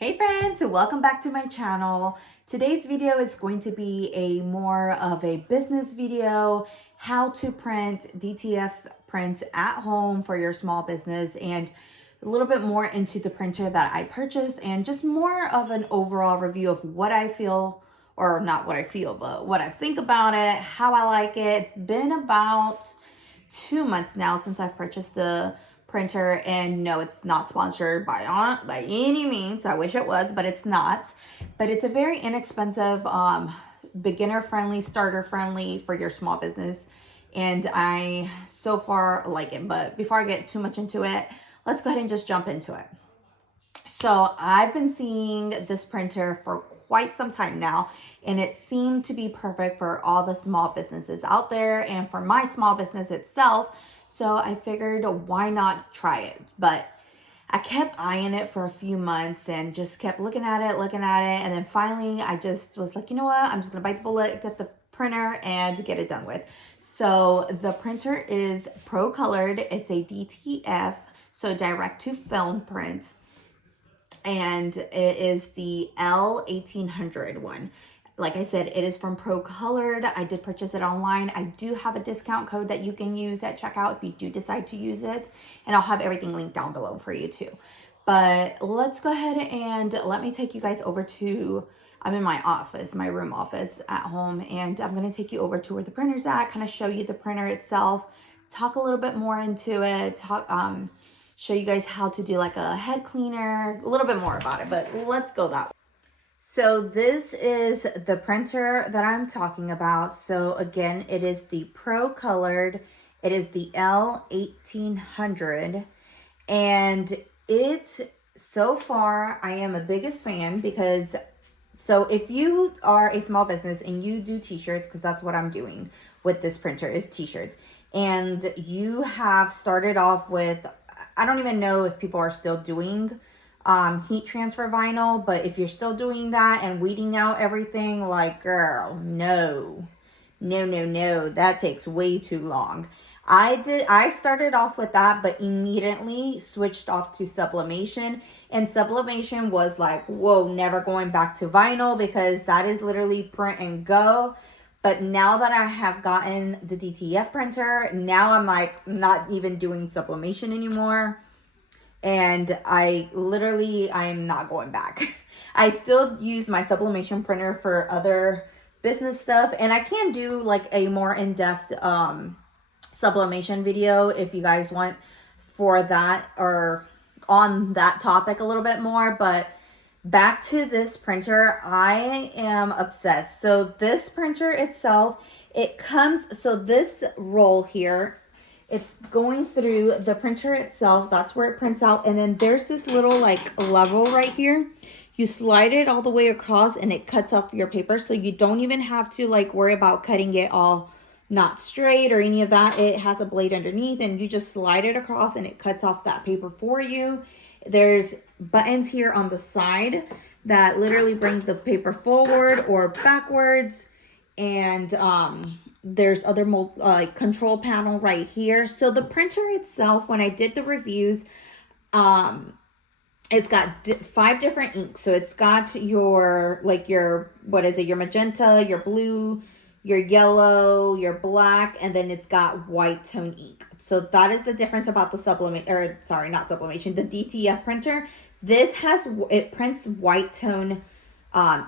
Hey friends, welcome back to my channel. Today's video is going to be a more of a business video, how to print DTF prints at home for your small business, and a little bit more into the printer that I purchased, and just more of an overall review of what I feel, or not what I feel, but what I think about it, how I like it. It's been about 2 months now since I've purchased the printer, and no, it's not sponsored by any means. I wish it was, but it's not. But it's a very inexpensive, beginner friendly, starter friendly for your small business, and I so far like it. But before I get too much into it, let's go ahead and just jump into it. So I've been seeing this printer for quite some time now, and it seemed to be perfect for all the small businesses out there and for my small business itself. So I figured, why not try it? But I kept eyeing it for a few months and just kept looking at it. And then finally I just was like, you know what? I'm just gonna bite the bullet, get the printer and get it done with. So the printer is Procolored. It's a DTF, so direct to film print, and it is the L1800 one. Like I said, it is from Procolored. I did purchase it online. I do have a discount code that you can use at checkout if you do decide to use it, and I'll have everything linked down below for you too. But let's go ahead and let me take you guys over to, I'm in my office, my room office at home, and I'm going to take you over to where the printer's at, kind of show you the printer itself, talk a little bit more into it, show you guys how to do like a head cleaner, a little bit more about it, but let's go that way. So this is the printer that I'm talking about. So again, it is the Procolored. It is the L1800, and it, so far, I am a biggest fan because, so if you are a small business and you do t-shirts, because that's what I'm doing with this printer is t-shirts, and you have started off with, I don't even know if people are still doing heat transfer vinyl, but if you're still doing that and weeding out everything, like, girl, no, that takes way too long. I started off with that, but immediately switched off to sublimation, and sublimation was like, whoa, never going back to vinyl, because that is literally print and go. But now that I have gotten the DTF printer, now I'm like not even doing sublimation anymore. And I'm not going back. I still use my sublimation printer for other business stuff, and I can do like a more in-depth sublimation video if you guys want for that, or on that topic a little bit more. But back to this printer, I am obsessed. So this printer itself, it comes, so this roll here, it's going through the printer itself. That's where it prints out. And then there's this little like level right here. You slide it all the way across and it cuts off your paper. So you don't even have to like worry about cutting it all not straight or any of that. It has a blade underneath, and you just slide it across and it cuts off that paper for you. There's buttons here on the side that literally bring the paper forward or backwards. And there's other control panel right here. So the printer itself, when I did the reviews, it's got 5 different inks. So it's got your, like your, what is it? Your magenta, your blue, your yellow, your black, and then it's got white tone ink. So that is the difference about the the DTF printer. This it prints white tone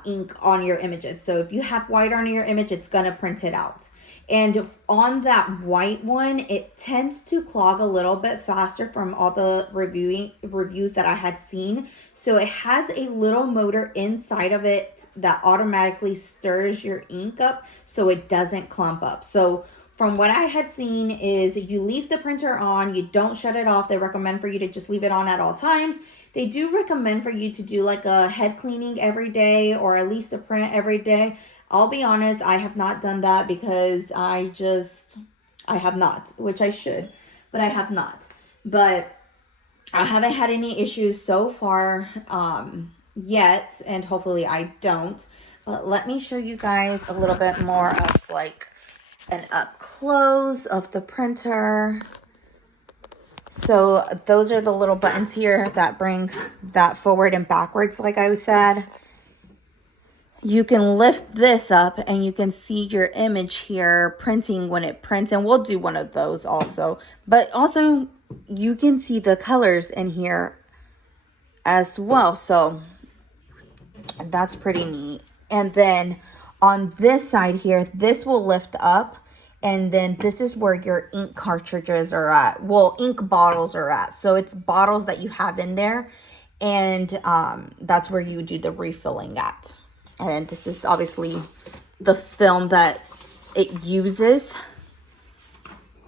ink on your images. So if you have white on your image, it's gonna print it out. And on that white one, it tends to clog a little bit faster from all the reviews that I had seen. So it has a little motor inside of it that automatically stirs your ink up so it doesn't clump up. So from what I had seen is you leave the printer on, you don't shut it off. They recommend for you to just leave it on at all times. They do recommend for you to do like a head cleaning every day, or at least a print every day. I'll be honest, I have not done that because I have not, which I should, but I have not. But I haven't had any issues so far yet, and hopefully I don't. But let me show you guys a little bit more of like an up close of the printer. So those are the little buttons here that bring that forward and backwards, like I said. You can lift this up and you can see your image here printing when it prints. And we'll do one of those also. But also you can see the colors in here as well. So that's pretty neat. And then on this side here, this will lift up. And then this is where your ink cartridges are at. Well, ink bottles are at. So it's bottles that you have in there. And that's where you do the refilling at. And this is obviously the film that it uses.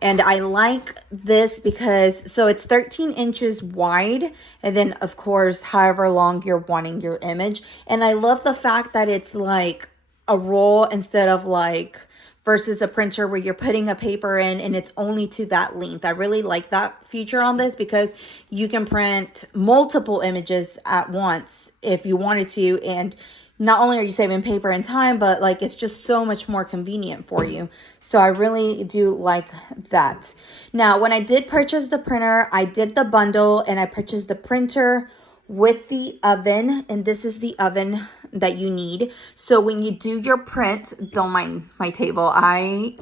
And I like this because, so it's 13 inches wide. And then, of course, however long you're wanting your image. And I love the fact that it's like a roll instead of like, versus a printer where you're putting a paper in and it's only to that length. I really like that feature on this because you can print multiple images at once if you wanted to. And not only are you saving paper and time, but like it's just so much more convenient for you. So I really do like that. Now, when I did purchase the printer, I did the bundle and I purchased the printer with the oven, and this is the oven that you need. So when you do your print, don't mind my table. I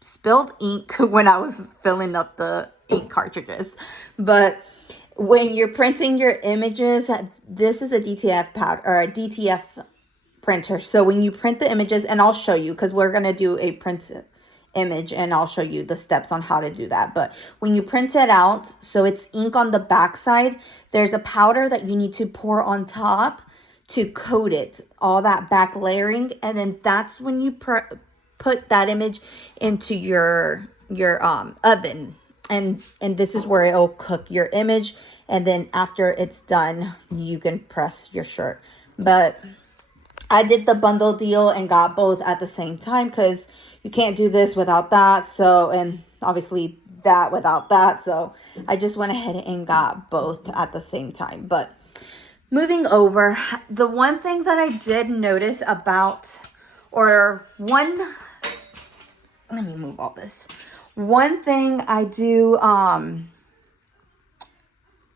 spilled ink when I was filling up the ink cartridges. But when you're printing your images, this is a DTF pad or a DTF printer. So when you print the images, and I'll show you because we're going to do a print image and I'll show you the steps on how to do that. But when you print it out, so it's ink on the back side, there's a powder that you need to pour on top to coat it, all that back layering. And then that's when you put that image into your oven. And this is where it'll cook your image. And then after it's done, you can press your shirt. But I did the bundle deal and got both at the same time because you can't do this without that. So, and obviously that without that. So I just went ahead and got both at the same time. But moving over, the one thing that I did notice about, or one, let me move all this. One thing I do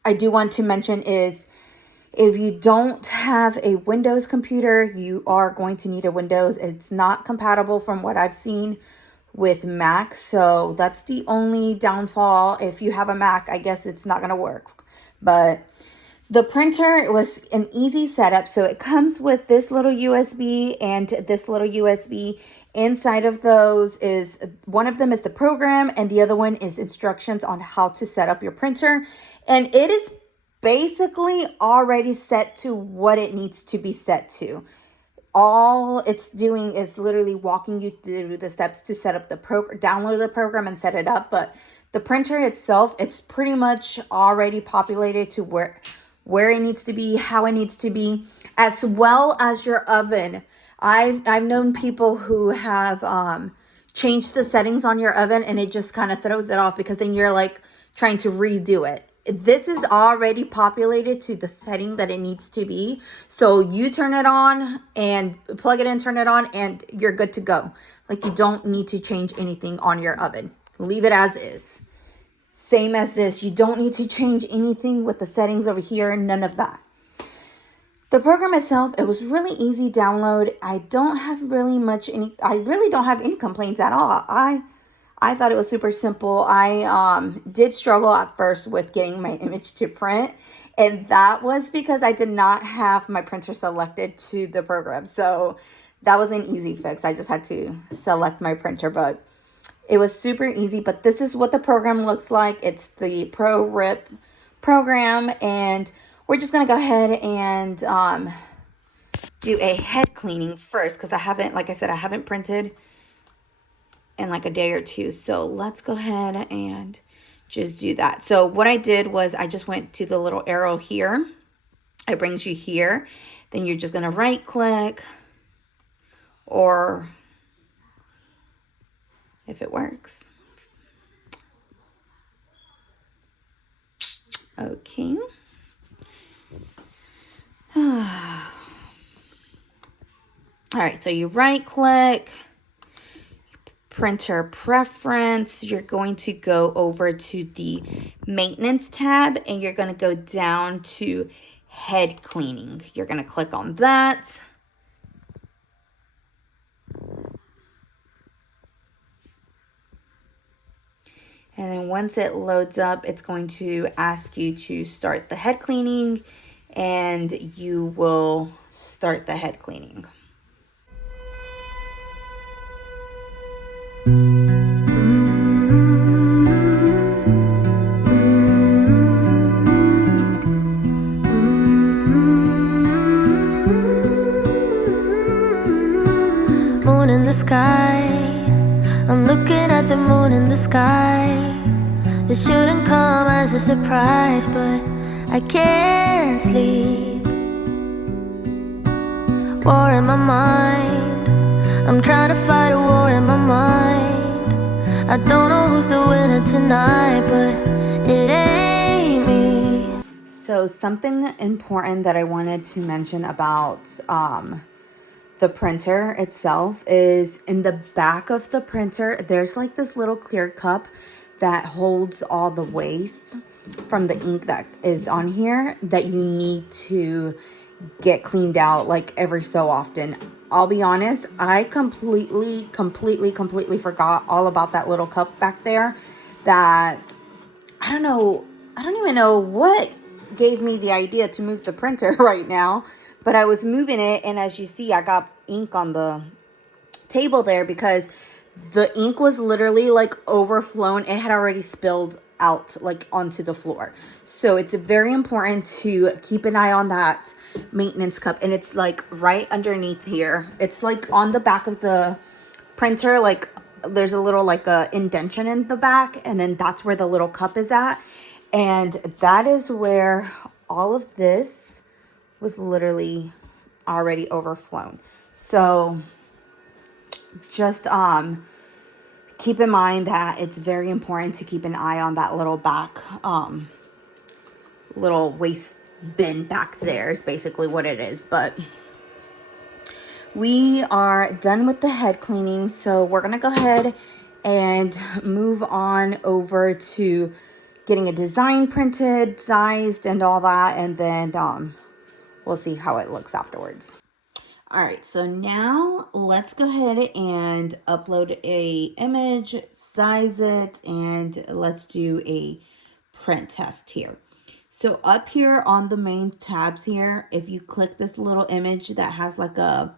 want to mention is if you don't have a Windows computer, you are going to need a Windows. It's not compatible from what I've seen with Mac. So that's the only downfall. If you have a Mac, I guess it's not going to work. But the printer was an easy setup. So it comes with this little USB and this little USB. Inside of those is, one of them is the program and the other one is instructions on how to set up your printer. And it is basically already set to what it needs to be set to. All it's doing is literally walking you through the steps to set up the program, download the program and set it up. But the printer itself, it's pretty much already populated to where it needs to be, how it needs to be, as well as your oven. I've known people who have changed the settings on your oven and it just kind of throws it off because then you're like trying to redo it. This is already populated to the setting that it needs to be. So you turn it on and plug it in, turn it on, and you're good to go. Like you don't need to change anything on your oven. Leave it as is. Same as this. You don't need to change anything with the settings over here. None of that. The program itself, it was really easy download. I don't really don't have any complaints at all. I thought it was super simple. I did struggle at first with getting my image to print. And that was because I did not have my printer selected to the program. So that was an easy fix. I just had to select my printer. But it was super easy. But this is what the program looks like. It's the ProRip program. And we're just going to go ahead and do a head cleaning first. Because I haven't, like I said, I haven't printed in like a day or two. So let's go ahead and just do that. So what I did was I just went to the little arrow here. It brings you here. Then you're just going to right click, or if it works. Okay. All right. So you right click, printer preference, you're going to go over to the maintenance tab and you're going to go down to head cleaning. You're going to click on that. And then once it loads up, it's going to ask you to start the head cleaning, and you will start the head cleaning. Moon in the sky, I'm looking at the moon in the sky. This shouldn't come as a surprise, but I can't sleep. War in my mind, I'm trying to fight a war in my mind. I don't know who's the winner tonight, but it ain't me. So something important that I wanted to mention about the printer itself is in the back of the printer, there's like this little clear cup that holds all the waste from the ink that is on here that you need to get cleaned out like every so often. I'll be honest, I completely forgot all about that little cup back there. That I don't even know what gave me the idea to move the printer right now, but I was moving it, and as you see, I got ink on the table there because the ink was literally like overflown. It had already spilled out like onto the floor. So it's very important to keep an eye on that maintenance cup, and it's like right underneath here. It's like on the back of the printer, like there's a little like a indentation in the back, and then that's where the little cup is at, and that is where all of this was literally already overflown. So just keep in mind that it's very important to keep an eye on that little back little waste bin back there is basically what it is. But we are done with the head cleaning, so we're gonna go ahead and move on over to getting a design printed, sized, and all that, and then we'll see how it looks afterwards. All right, so now let's go ahead and upload a image, size it, and let's do a print test here. So up here on the main tabs here, if you click this little image that has like a,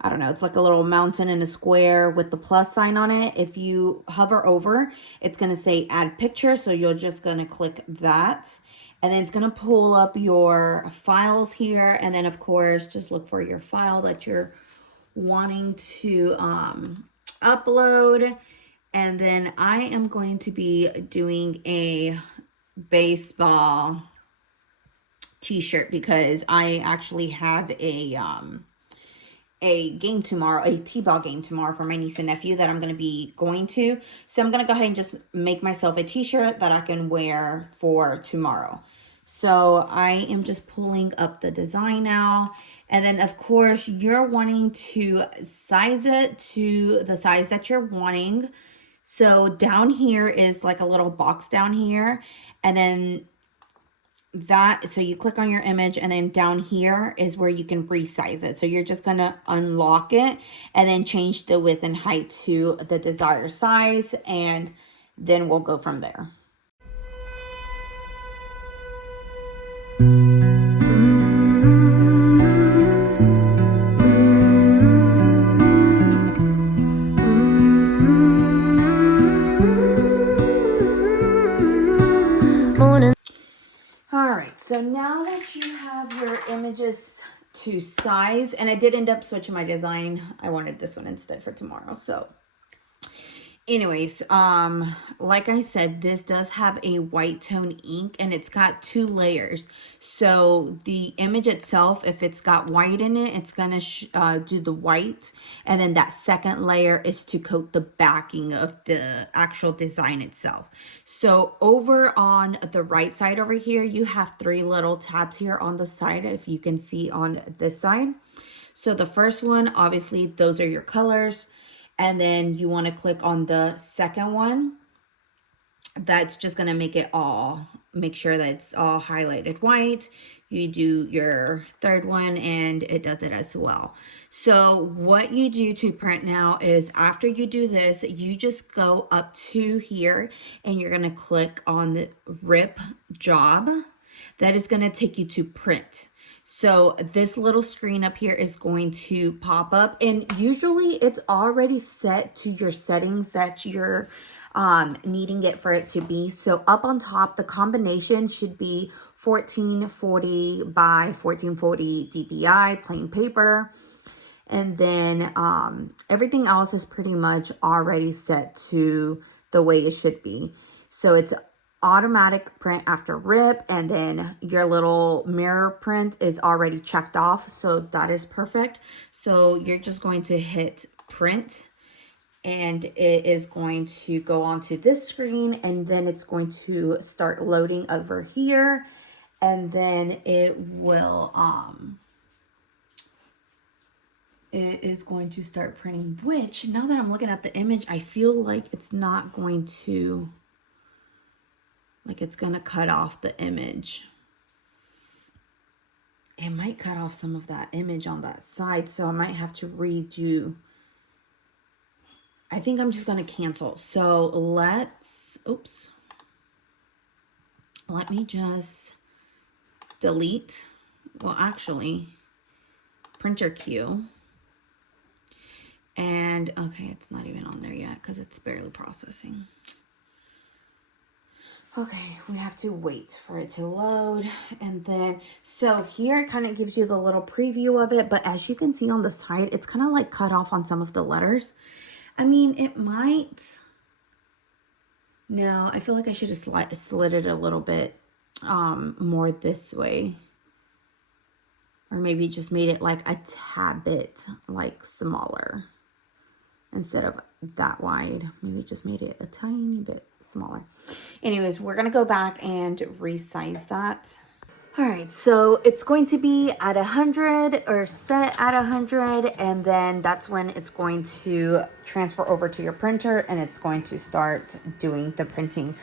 I don't know, it's like a little mountain and a square with the plus sign on it. If you hover over, it's going to say add picture. So you're just going to click that. And then it's going to pull up your files here. And then, of course, just look for your file that you're wanting to upload. And then I am going to be doing a baseball t-shirt because I actually have a game tomorrow, a t-ball game tomorrow for my niece and nephew that I'm going to be going to. So I'm going to go ahead and just make myself a t-shirt that I can wear for tomorrow. So I am just pulling up the design now. And then, of course, you're wanting to size it to the size that you're wanting. So down here is like a little box down here. And then so you click on your image, and then down here is where you can resize it. So you're just going to unlock it and then change the width and height to the desired size, and then we'll go from there. So now that you have your images to size, and I did end up switching my design. I wanted this one instead for tomorrow. So anyways, like I said, this does have a white tone ink, and it's got 2 layers. So the image itself, if it's got white in it, it's gonna do the white, and then that second layer is to coat the backing of the actual design itself. So over on the right side over here, you have 3 little tabs here on the side, if you can see on this side. So the first one, obviously, those are your colors. And then you want to click on the second one. That's just going to make sure that it's all highlighted white. You do your third one and it does it as well. So what you do to print now is after you do this, you just go up to here and you're going to click on the rip job. That is going to take you to print. So this little screen up here is going to pop up, and usually it's already set to your settings that you're needing it for it to be. So up on top, the combination should be 1440 by 1440 DPI, plain paper. And then everything else is pretty much already set to the way it should be. So it's automatic print after rip, and then your little mirror print is already checked off. So that is perfect. So you're just going to hit print, and it is going to go onto this screen, and then it's going to start loading over here, and then it will it is going to start printing, which now that I'm looking at the image, I feel like it's not going to, like it's going to cut off the image. It might cut off some of that image on that side, so I might have to redo. I think I'm just going to cancel. So let's, oops. Let me just delete, well actually, printer queue. And okay, it's not even on there yet because it's barely processing. Okay, we have to wait for it to load. And then, so here it kind of gives you the little preview of it. But as you can see on the side, it's kind of like cut off on some of the letters. I mean, it might. No, I feel like I should have slid it a little bit more this way. Or maybe just made it like a tad bit like smaller. Instead of that wide, maybe just made it a tiny bit smaller. Anyways, we're gonna go back and resize that. All right, so it's going to be at 100 or set at 100, and then that's when it's going to transfer over to your printer and it's going to start doing the printing.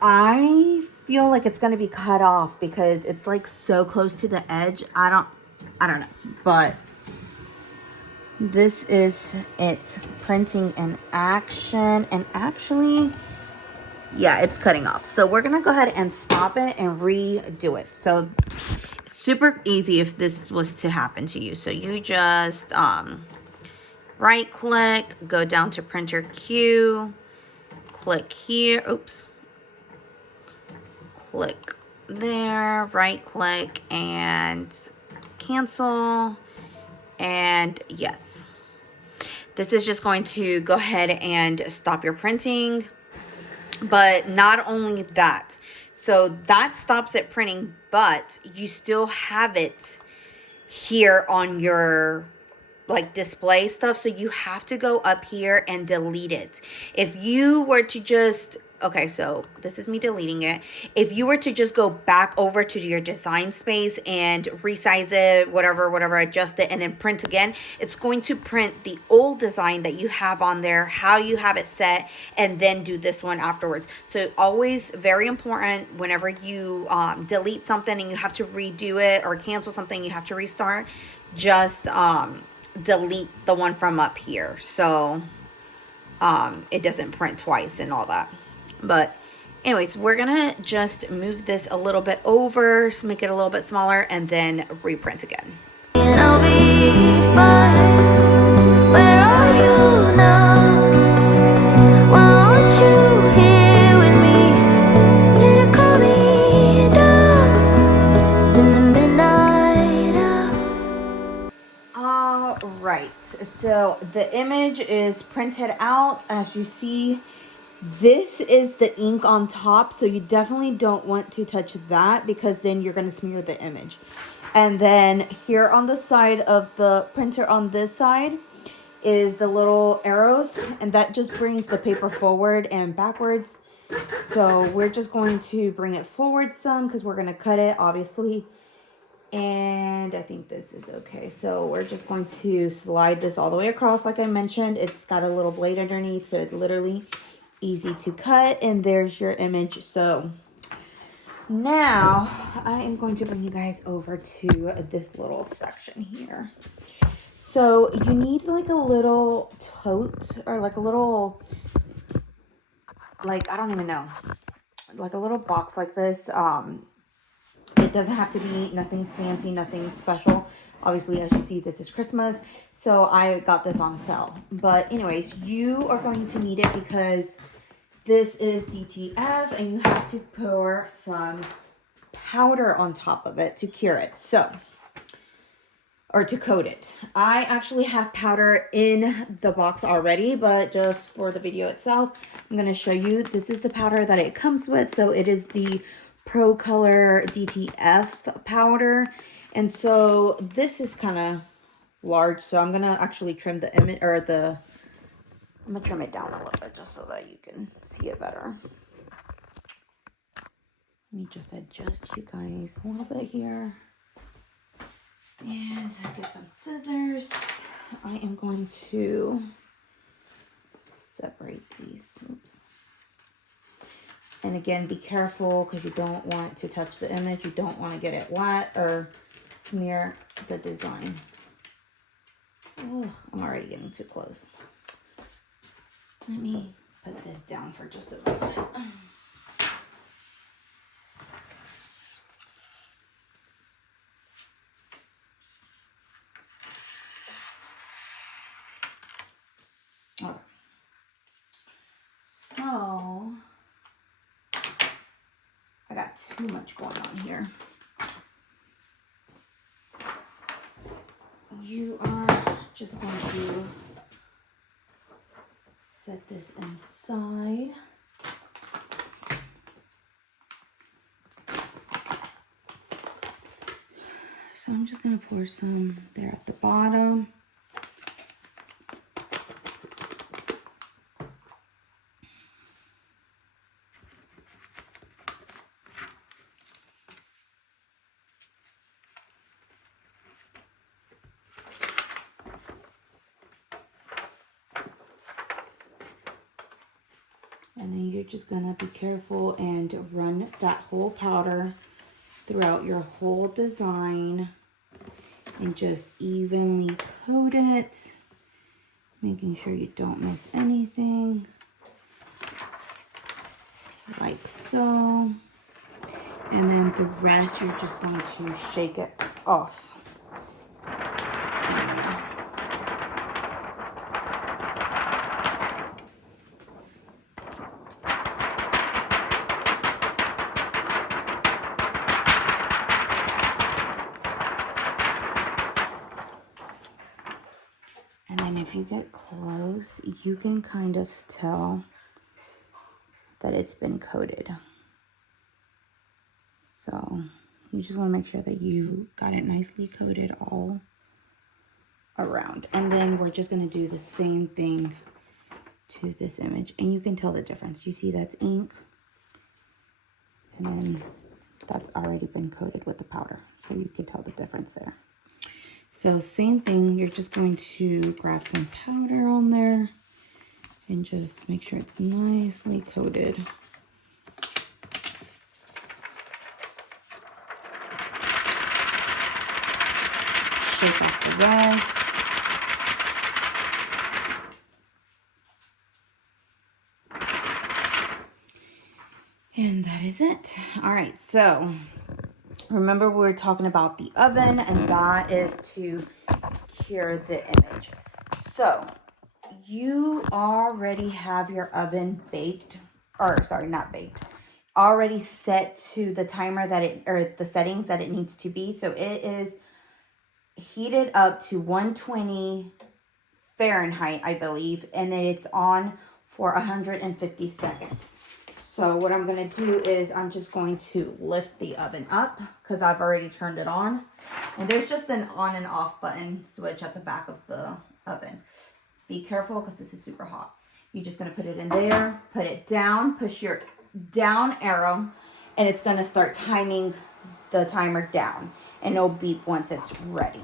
I feel like it's going to be cut off because it's like so close to the edge. I don't know, but this is it printing in action. And actually, yeah, it's cutting off. So we're going to go ahead and stop it and redo it. So super easy if this was to happen to you. So you just right click, go down to printer queue, click here. Oops. Click there, right click and cancel. And yes, this is just going to go ahead and stop your printing. But not only that, so that stops it printing, but you still have it here on your like display stuff. So you have to go up here and delete it. If you were to just, okay, so this is me deleting it. If you were to just go back over to your design space and resize it, whatever, adjust it, and then print again, it's going to print the old design that you have on there, how you have it set, and then do this one afterwards. So always very important whenever you delete something and you have to redo it, or cancel something, you have to restart, just delete the one from up here. So it doesn't print twice and all that. But anyways, we're gonna just move this a little bit over, so make it a little bit smaller, and then reprint again. And I'll be fine. Where are you now? Why aren't you here with me? It'll calm me down in the midnight hour. All right, so the image is printed out. As you see, this is the ink on top, so you definitely don't want to touch that because then you're going to smear the image. And then here on the side of the printer on this side is the little arrows, and that just brings the paper forward and backwards. So we're just going to bring it forward some because we're going to cut it, obviously. And I think this is okay. So we're just going to slide this all the way across. Like I mentioned, it's got a little blade underneath, so it's literally easy to cut. And there's your image. So now I am going to bring you guys over to this little section here. So you need like a little tote, or like a little, like, I don't even know, like a little box like this. It doesn't have to be nothing fancy, nothing special. Obviously, as you see, this is Christmas, so I got this on sale. But anyways, you are going to need it because this is DTF and you have to pour some powder on top of it to cure it. So, or to coat it. I actually have powder in the box already, but just for the video itself, I'm going to show you. This is the powder that it comes with. So it is the Procolored DTF powder. And so this is kind of large. So I'm going to actually trim the image, or the, I'm going to trim it down a little bit just so that you can see it better. Let me just adjust you guys a little bit here. And get some scissors. I am going to separate these. Oops. And again, be careful because you don't want to touch the image. You don't want to get it wet or smear the design. Oh, I'm already getting too close. Let me put this down for just a moment. All right. So I got too much going on here. You are just going to set this inside. So I'm just going to pour some there at the bottom. And then you're just gonna be careful and run that whole powder throughout your whole design and just evenly coat it, making sure you don't miss anything, like so. And then the rest, you're just going to shake it off. And then if you get close, you can kind of tell that it's been coated. So you just want to make sure that you got it nicely coated all around. And then we're just going to do the same thing to this image. And you can tell the difference. You see that's ink. And then that's already been coated with the powder. So you can tell the difference there. So same thing, you're just going to grab some powder on there and just make sure it's nicely coated. Shake off the rest. And that is it. All right, so remember we were talking about the oven, and that is to cure the image. So you already have your oven baked, or sorry, not baked, already set to the timer that it, or the settings that it needs to be. So it is heated up to 120 Fahrenheit, I believe, and then it's on for 150 seconds. So what I'm going to do is I'm just going to lift the oven up because I've already turned it on. And there's just an on and off button switch at the back of the oven. Be careful because this is super hot. You're just going to put it in there, put it down, push your down arrow, and it's going to start timing the timer down, and it'll beep once it's ready.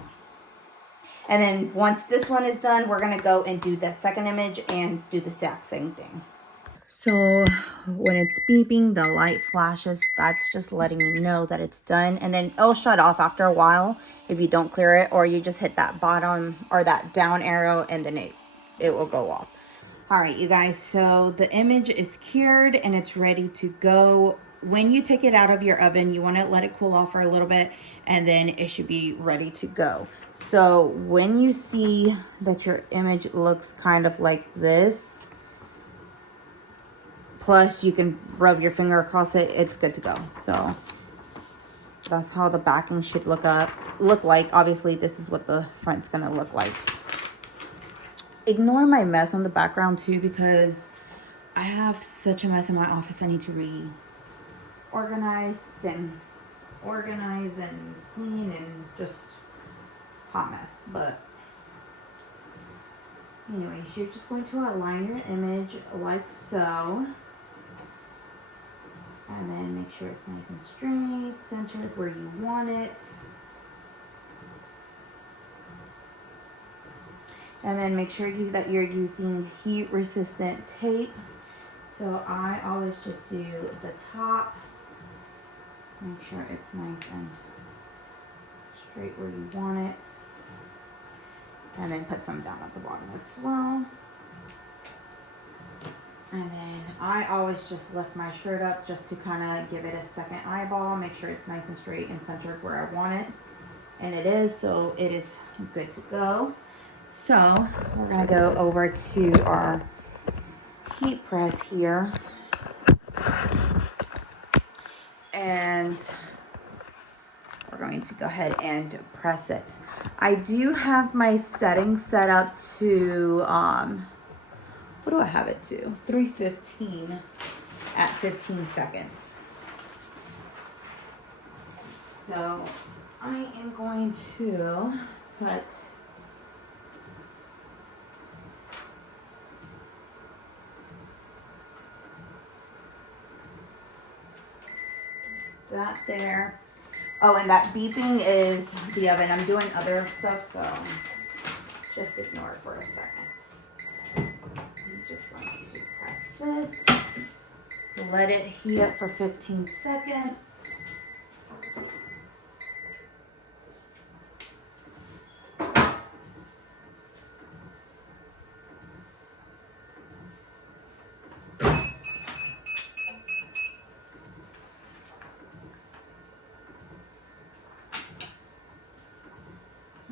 And then once this one is done, we're gonna go and do the second image and do the exact same thing. So when it's beeping, the light flashes. That's just letting me know that it's done. And then it'll shut off after a while if you don't clear it, or you just hit that bottom or that down arrow and then it will go off. All right, you guys, so the image is cured and it's ready to go. When you take it out of your oven, you want to let it cool off for a little bit, and then it should be ready to go. So when you see that your image looks kind of like this, plus you can rub your finger across it, it's good to go. So that's how the backing should look like. Obviously, this is what the front's gonna look like. Ignore my mess on the background too, because I have such a mess in my office. I need to reorganize and clean, and just hot mess. But anyways, you're just going to align your image like so. And then make sure it's nice and straight, centered where you want it. And then make sure that you're using heat resistant tape. So I always just do the top. Make sure it's nice and straight where you want it. And then put some down at the bottom as well. And then I always just lift my shirt up just to kind of give it a second eyeball. Make sure it's nice and straight and centered where I want it. And it is, so it is good to go. So we're gonna go over to our heat press here. And we're going to go ahead and press it. I do have my settings set up to, what do I have it to? 315 at 15 seconds. So I am going to put that there. Oh, and that beeping is the oven. I'm doing other stuff, so just ignore it for a second. I'm just going to press this. Let it heat up for 15 seconds.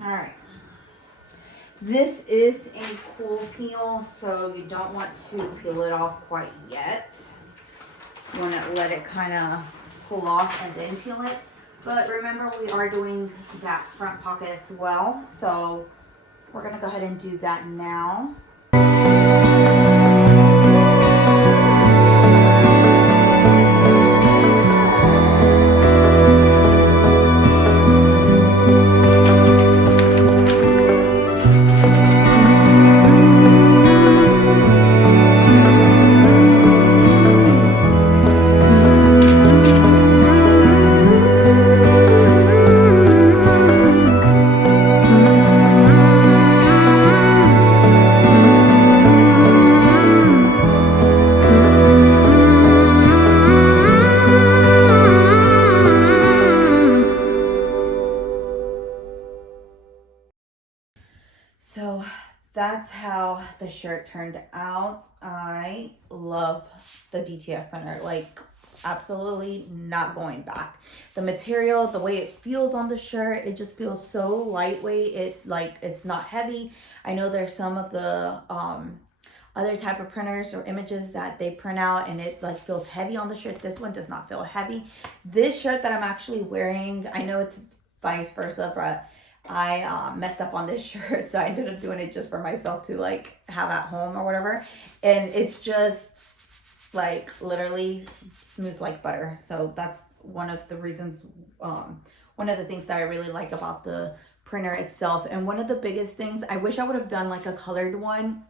All right. This is a cool peel, so you don't want to peel it off quite yet. You want to let it kind of pull off and then peel it. But remember, we are doing that front pocket as well, so we're going to go ahead and do that now. So that's how the shirt turned out. I love the DTF printer, like absolutely not going back. The material, the way it feels on the shirt, it just feels so lightweight. It's not heavy. I know there's some of the other type of printers or images that they print out and it like feels heavy on the shirt. This one does not feel heavy. This shirt that I'm actually wearing, I know it's vice versa, but I messed up on this shirt, so I ended up doing it just for myself to like have at home or whatever. And it's just like literally smooth like butter. So that's one of the reasons, one of the things that I really like about the printer itself. And one of the biggest things, I wish I would have done like a colored one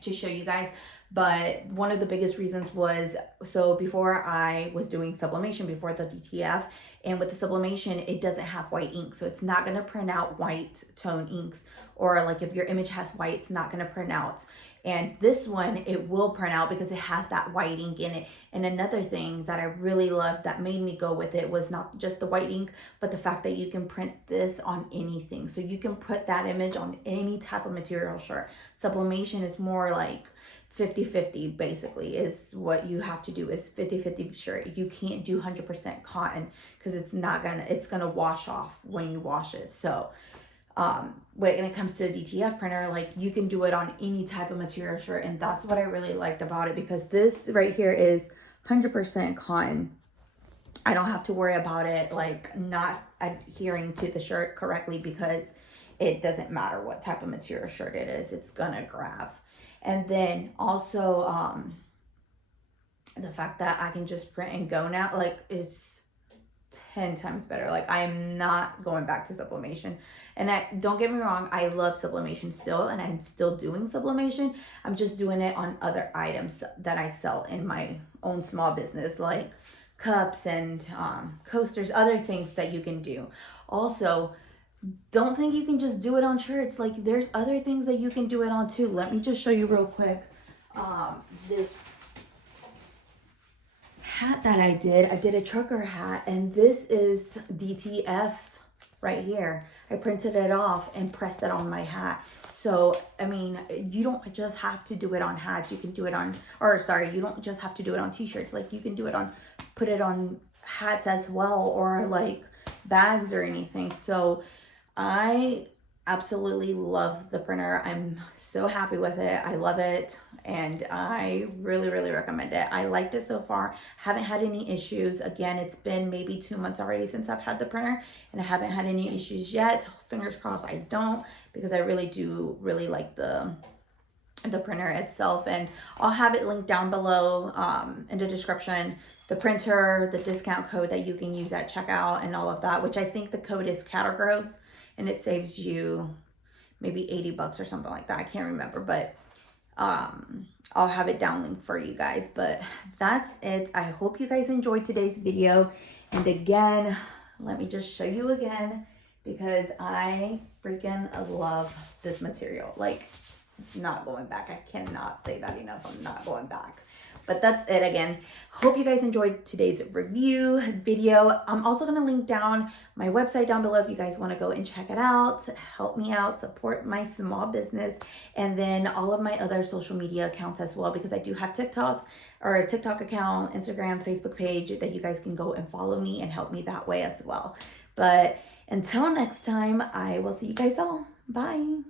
to show you guys, But one of the biggest reasons was, so before I was doing sublimation before the DTF, and with the sublimation, it doesn't have white ink. So it's not gonna print out white tone inks, or like if your image has white, it's not gonna print out. And this one, it will print out because it has that white ink in it. And another thing that I really loved that made me go with it was not just the white ink, but the fact that you can print this on anything. So you can put that image on any type of material shirt. Sublimation is more like 50-50 basically, is what you have to do, is 50-50 shirt. You can't do 100% cotton because it's gonna wash off when you wash it. So when it comes to the DTF printer, like you can do it on any type of material shirt, and that's what I really liked about it, because this right here is 100% cotton. I don't have to worry about it like not adhering to the shirt correctly, because it doesn't matter what type of material shirt it is, it's gonna grab. And then also the fact that I can just print and go now, like, is 10 times better. Like, I am not going back to sublimation. And don't get me wrong, I love sublimation still, and I'm still doing sublimation. I'm just doing it on other items that I sell in my own small business, like cups and coasters, other things that you can do. Also, don't think you can just do it on shirts. Like, there's other things that you can do it on too. Let me just show you real quick. This hat that I did a trucker hat, and this is DTF right here. I printed it off and pressed it on my hat. So, I mean, you don't just have to do it on hats. You can do it on, or sorry, you don't just have to do it on t-shirts. Like, you can do it on, put it on hats as well, or like bags or anything. So I absolutely love the printer. I'm so happy with it. I love it, and I really, really recommend it. I liked it so far. Haven't had any issues. Again, it's been maybe 2 months already since I've had the printer, and I haven't had any issues yet. Fingers crossed I don't, because I really do really like the printer itself. And I'll have it linked down below in the description, the printer, the discount code that you can use at checkout, and all of that, which I think the code is cattlegroves, and it saves you maybe $80 or something like that. I can't remember, but I'll have it down linked for you guys. But that's it. I hope you guys enjoyed today's video. And again, let me just show you again, because I freaking love this material. Like, not going back. I cannot say that enough. I'm not going back. But that's it again. Hope you guys enjoyed today's review video. I'm also going to link down my website down below if you guys want to go and check it out. Help me out, support my small business, and then all of my other social media accounts as well, because I do have TikToks, or a TikTok account, Instagram, Facebook page that you guys can go and follow me and help me that way as well. But until next time, I will see you guys all. Bye.